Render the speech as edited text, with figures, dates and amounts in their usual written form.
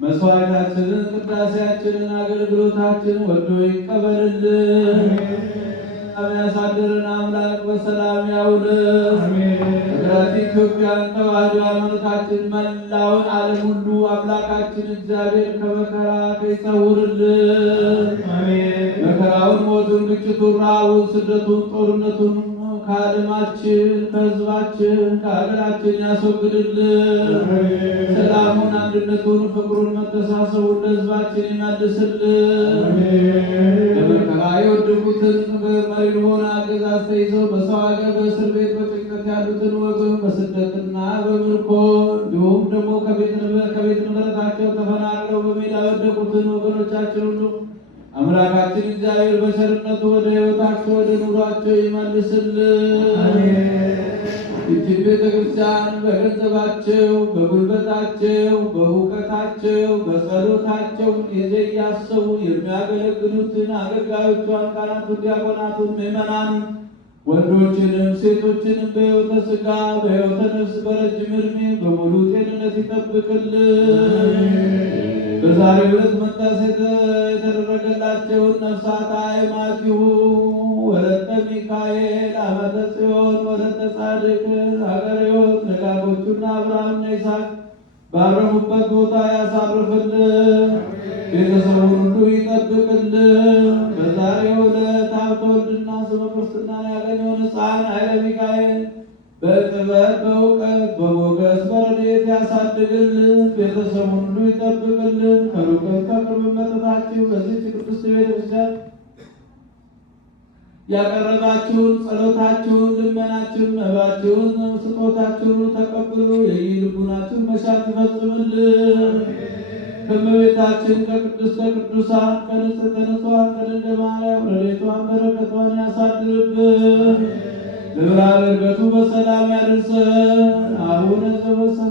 መስዋዕታችንን ቅዳሴያችንን አገልግሎታችንን ወዶ ይቀበልልን። የሚያሳድርን አምላክ በሰላም ያውልን። ሀገራችን ኢትዮጵያን ተዋሕዶ ሃይማኖታችን መላውን ዓለም ሁሉ አምላካችን እግዚአብሔር ከመከራ ይሰውርልን። መከራውን፣ ሞቱን፣ ግጭቱን፣ ረሃቡን፣ ስደቱን፣ ጦርነቱን ከዓለማችን ከሕዝባችን ከሀገራችን ያስወግድልን። ሰላሙን፣ አንድነቱን፣ ፍቅሩን፣ መተሳሰቡን ለሕዝባችን ይመልስልን። በመከራ የወደቁትን በመሪ በሆነ አገዛዝ ተይዘው በሰው ሀገር በእስር ቤት በጭንቀት ያሉትን ወገን በስደትና በምርኮ እንዲሁም ደግሞ ከቤት ንብረታቸው ተፈናቅለው በሜዳ የወደቁትን ወገኖቻችን ሁሉ አምላካችን እግዚአብሔር በቸርነቱ ወደ ሕይወታቸው ወደ ኑሯቸው ይመልስልን። ይህችን ቤተክርስቲያን በገንዘባቸው፣ በጉልበታቸው፣ በእውቀታቸው፣ በጸሎታቸው ጊዜ እያሰቡ የሚያገለግሉትን አገልጋዮቿን፣ ካህናቱን፣ ዲያቆናቱን፣ ምዕመናን ወንዶችንም ሴቶችንም በሕይወተ ሥጋ በሕይወተ ነፍስ በረጅም ዕድሜ በሙሉ ጤንነት ይጠብቅልን። በዛሬው ዕለት መታሰቢያ የተደረገላቸውን ነፍሳት አይማቲሁ ወለተ ሚካኤል አመተ ጽዮን ወለተ ጻድቅ ሀገረ ሕይወት ደጋጎቹና አብርሃምና ይስሐቅ ባረፉበት ቦታ ያሳርፍልን። ቤተሰቡን ሁሉ ይጠብቅልን። በዛሬው ዕለት ሀብተ ወልድና ስመ ክርስትናን ያገኘውን ሕፃን ኃይለ ሚካኤል በጥበብ በእውቀት በሞገስ በረድኤት ያሳድግልን። ቤተሰቡን ሁሉ ይጠብቅልን። ከሩቅም ከቅርብ መጥታችሁ በዚህች ቅድስት ቤተክርስቲያን ያቀረባችሁን ጸሎታችሁን፣ ልመናችሁን፣ መባችሁን፣ ስጦታችሁን ተቀብሎ የልቡናችሁን መሻት ይፈጽምልን። ከእመቤታችን ከቅድስተ ቅዱሳን ከንጽሕተ ንጹሐን ከድንግል ማርያም ረድኤቷን በረከቷን ያሳድርብን። ለብርሃነ ልደቱ በሰላም ያድርሰን። አቡነ ዘበሰማያት